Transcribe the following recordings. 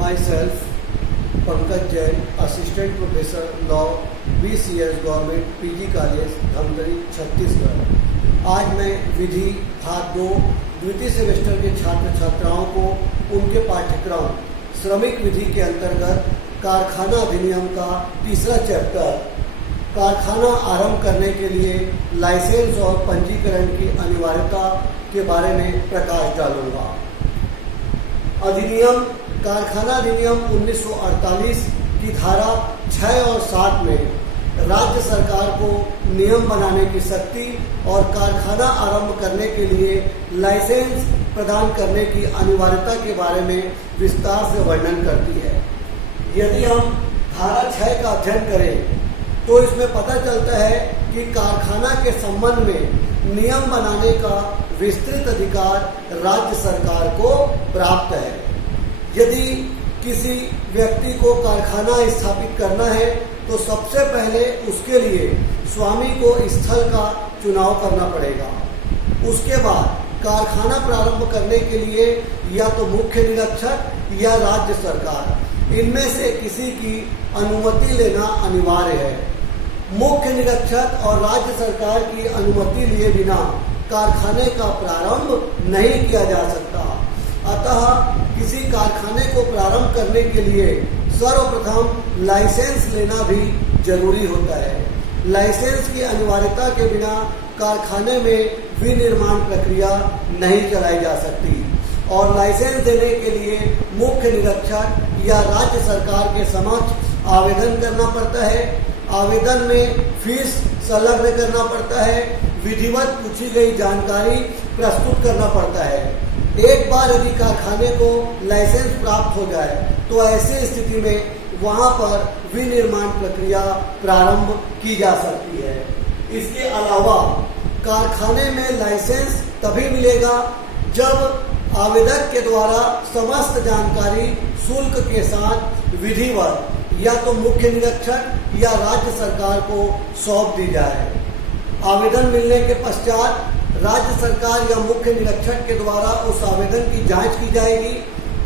myself, Pankaj Jain, Assistant Professor Law, BCS Government PG College, Dhamtari, Chhattisgarh. आज मैं विधि भाग 2 द्वितीय सेमेस्टर के छात्र छात्राओं को उनके पाठ्यक्रम श्रमिक विधि के अंतर्गत कारखाना अधिनियम का तीसरा चैप्टर कारखाना आरंभ करने के लिए लाइसेंस और पंजीकरण की अनिवार्यता के बारे में प्रकाश डालूंगा। अधिनियम कारखाना अधिनियम 1948 की धारा 6 और 7 में राज्य सरकार को नियम बनाने की शक्ति और कारखाना आरंभ करने के लिए लाइसेंस प्रदान करने की अनिवार्यता के बारे में विस्तार से वर्णन करती है। यदि हम धारा 6 का अध्ययन करें तो इसमें पता चलता है कि कारखाना के संबंध में नियम बनाने का विस्तृत अधिकार राज्य सरकार को प्राप्त है। यदि किसी व्यक्ति को कारखाना स्थापित करना है तो सबसे पहले उसके लिए स्वामी को स्थल का चुनाव करना पड़ेगा। उसके बाद कारखाना प्रारंभ करने के लिए या तो मुख्य निरीक्षक या राज्य सरकार इनमें से किसी की अनुमति लेना अनिवार्य है। मुख्य निरीक्षक और राज्य सरकार की अनुमति लिए बिना कारखाने का प्रारंभ नहीं किया जा सकता। अतः किसी कारखाने को प्रारंभ करने के लिए सर्वप्रथम लाइसेंस लेना भी जरूरी होता है। लाइसेंस की अनिवार्यता के बिना कारखाने में विनिर्माण प्रक्रिया नहीं चलाई जा सकती और लाइसेंस देने के लिए मुख्य निरीक्षक या राज्य सरकार के समक्ष आवेदन करना पड़ता है। आवेदन में फीस संलग्न करना पड़ता है। विधिवत पूछी गई जानकारी प्रस्तुत करना पड़ता है। एक बार यदि कारखाने को लाइसेंस प्राप्त हो जाए तो ऐसी स्थिति में वहां पर विनिर्माण प्रक्रिया प्रारंभ की जा सकती है। इसके अलावा कारखाने में लाइसेंस तभी मिलेगा जब आवेदक के द्वारा समस्त जानकारी शुल्क के साथ विधिवत या तो मुख्य निरीक्षक या राज्य सरकार को सौंप दी जाए। आवेदन मिलने के पश्चात राज्य सरकार या मुख्य निरीक्षक के द्वारा उस आवेदन की जांच की जाएगी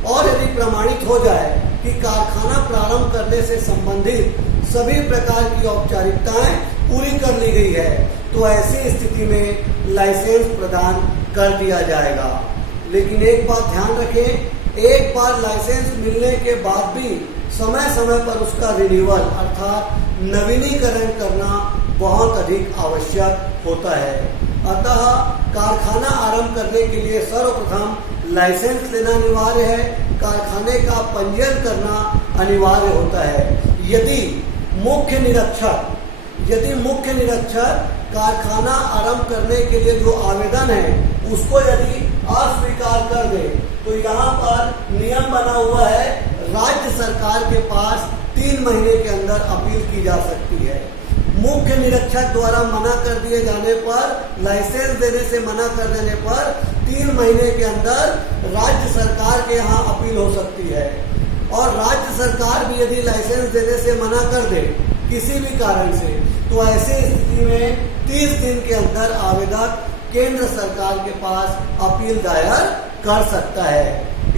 और यदि प्रमाणित हो जाए कि कारखाना प्रारंभ करने से संबंधित सभी प्रकार की औपचारिकताएं पूरी कर ली गई है तो ऐसी स्थिति में लाइसेंस प्रदान कर दिया जाएगा। लेकिन एक बात ध्यान रखें, एक बार लाइसेंस मिलने के बाद भी समय समय पर उसका रिन्यूअल अर्थात नवीनीकरण करना बहुत अधिक आवश्यक होता है। अतः कारखाना आरंभ करने के लिए सर्वप्रथम लाइसेंस लेना अनिवार्य है। कारखाने का पंजीयन करना अनिवार्य होता है। यदि मुख्य निरीक्षक कारखाना आरंभ करने के लिए जो आवेदन है उसको यदि अस्वीकार कर दे तो यहाँ पर नियम बना हुआ है, राज्य सरकार के पास 3 महीने के अंदर अपील की जा सकती है। मुख्य निरीक्षक द्वारा मना कर दिए जाने पर, लाइसेंस देने से मना कर देने पर 3 महीने के अंदर राज्य सरकार के यहाँ अपील हो सकती है। और राज्य सरकार भी यदि लाइसेंस देने से मना कर दे किसी भी कारण से तो ऐसी स्थिति में 30 दिन के अंदर आवेदक केंद्र सरकार के पास अपील दायर कर सकता है।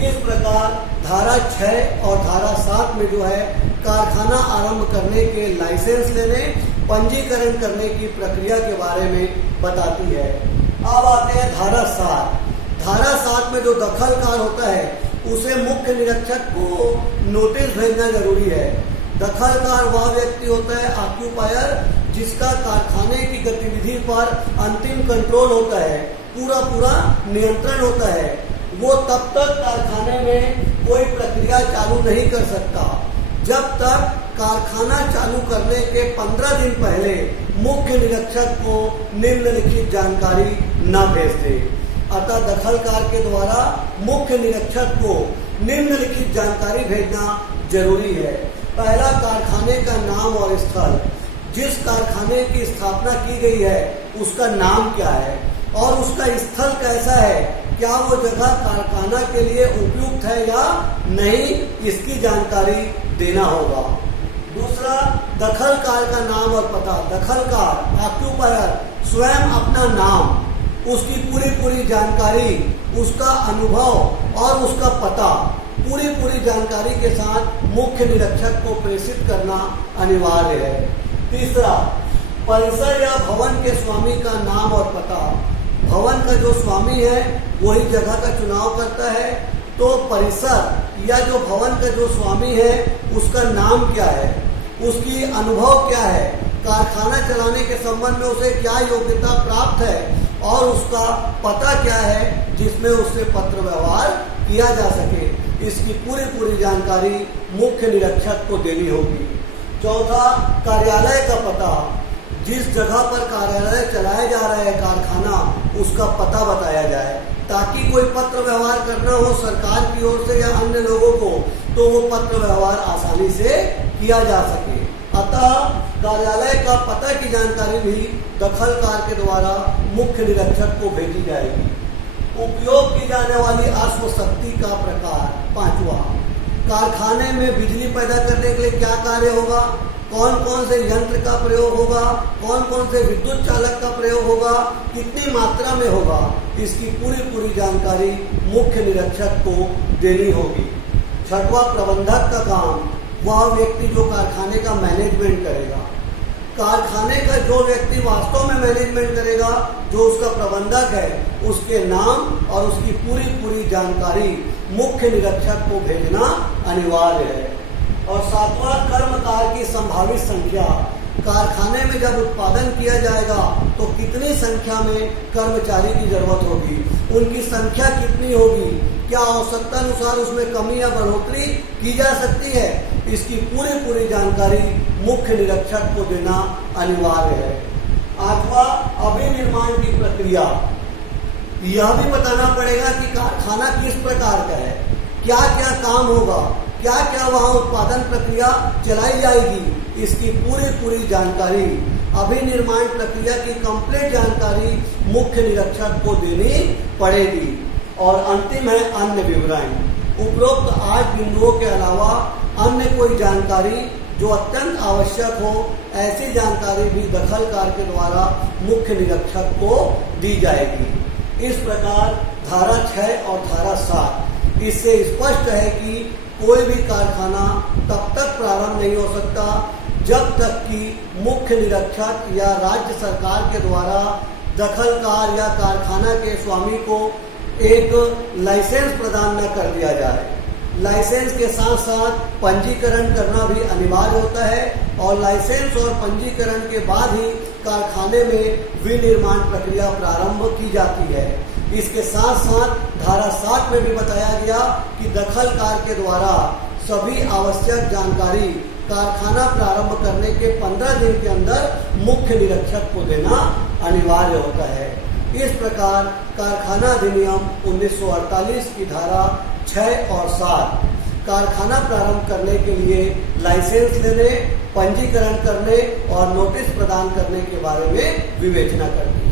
इस प्रकार धारा 6 और धारा 7 में जो है कारखाना आरंभ करने के लाइसेंस लेने, पंजीकरण करने की प्रक्रिया के बारे में बताती है। अब आते हैं धारा 7। धारा 7 में जो दखलकार होता है उसे मुख्य निरीक्षक को नोटिस भेजना जरूरी है। दखलकार वह व्यक्ति होता है, ऑक्यूपायर, जिसका कारखाने की गतिविधि पर अंतिम कंट्रोल होता है, पूरा नियंत्रण होता है। वो तब तक कारखाने में कोई प्रक्रिया चालू नहीं कर सकता जब तक कारखाना चालू करने के 15 दिन पहले मुख्य निरीक्षक को निम्नलिखित जानकारी न भेज दे। अतः दखलकार के द्वारा मुख्य निरीक्षक को निम्नलिखित जानकारी भेजना जरूरी है। पहला, कारखाने का नाम और स्थल। जिस कारखाने की स्थापना की गई है उसका नाम क्या है और उसका स्थल कैसा है, क्या वो जगह कारखाना के लिए उपयुक्त है या नहीं, इसकी जानकारी देना होगा। दूसरा, दखलकार का नाम और पता। दखलकार ऑक्यूपायर स्वयं अपना नाम, उसकी पूरी जानकारी, उसका अनुभव और उसका पता पूरी जानकारी के साथ मुख्य निरीक्षक को प्रेषित करना अनिवार्य है। तीसरा, परिसर या भवन के स्वामी का नाम और पता। भवन का जो स्वामी है वही जगह का चुनाव करता है, तो परिसर या जो भवन का जो स्वामी है उसका नाम क्या है, उसकी अनुभव क्या है, कारखाना चलाने के संबंध में उसे क्या योग्यता प्राप्त है और उसका पता क्या है जिसमें उससे पत्र व्यवहार किया जा सके, इसकी पूरी जानकारी मुख्य निरीक्षक को देनी होगी। चौथा, कार्यालय का पता। जिस जगह पर कार्यालय चलाया जा रहा है कारखाना, उसका पता बताया जाए ताकि कोई पत्र व्यवहार करना हो सरकार की ओर से या अन्य लोगों को तो वो पत्र व्यवहार आसानी से किया जा सके। अतः कार्यालय का पता की जानकारी भी दखलकार के द्वारा मुख्य निरीक्षक को भेजी जाएगी। उपयोग की जाने वाली अश्वशक्ति का प्रकार। पांचवा, कारखाने में बिजली पैदा करने के लिए क्या कार्य होगा, कौन कौन से यंत्र का प्रयोग होगा, कौन कौन से विद्युत चालक का प्रयोग होगा, कितनी मात्रा में होगा, इसकी पूरी जानकारी मुख्य निरीक्षक को देनी होगी। छठवां, प्रबंधक का काम। वह व्यक्ति जो कारखाने का मैनेजमेंट करेगा, कारखाने का जो व्यक्ति वास्तव में मैनेजमेंट करेगा, जो उसका प्रबंधक है, उसके नाम और उसकी पूरी जानकारी मुख्य निरीक्षक को भेजना अनिवार्य है। और सातवां, कर्मकार की संभावित संख्या। कारखाने में जब उत्पादन किया जाएगा तो कितनी संख्या में कर्मचारी की जरूरत होगी, उनकी संख्या कितनी होगी, क्या आवश्यकता अनुसार उसमें कमी या बढ़ोतरी की जा सकती है, इसकी पूरी जानकारी मुख्य निरीक्षक को देना अनिवार्य है। आठवां, अभिनिर्माण की प्रक्रिया। यह भी बताना पड़ेगा कि कारखाना किस प्रकार का है, क्या क्या काम होगा, क्या क्या वहाँ उत्पादन प्रक्रिया चलाई जाएगी, इसकी पूरी जानकारी, अभिनिर्माण प्रक्रिया की कंप्लीट जानकारी मुख्य निरीक्षक को देनी पड़ेगी। और अंतिम है अन्य विवरण। उपरोक्त 8 बिंदुओं के अलावा अन्य कोई जानकारी जो अत्यंत आवश्यक हो, ऐसी जानकारी भी दखलकार के द्वारा मुख्य निरीक्षक को दी जाएगी। इस प्रकार धारा 6 और धारा 7 इससे स्पष्ट है कि कोई भी कारखाना तब तक प्रारंभ नहीं हो सकता जब तक कि मुख्य निरीक्षक या राज्य सरकार के द्वारा दखलकार या कारखाना के स्वामी को एक लाइसेंस प्रदान न कर दिया जाए। लाइसेंस के साथ साथ पंजीकरण करना भी अनिवार्य होता है और लाइसेंस और पंजीकरण के बाद ही कारखाने में विनिर्माण प्रक्रिया प्रारंभ की जाती है। इसके साथ साथ धारा 7 में भी बताया गया कि दखलकार के द्वारा सभी आवश्यक जानकारी कारखाना प्रारंभ करने के 15 दिन के अंदर मुख्य निरीक्षक को देना अनिवार्य होता है। इस प्रकार कारखाना अधिनियम 1948 की धारा 6 और 7 कारखाना प्रारंभ करने के लिए लाइसेंस लेने, पंजीकरण करने और नोटिस प्रदान करने के बारे में विवेचना करती है।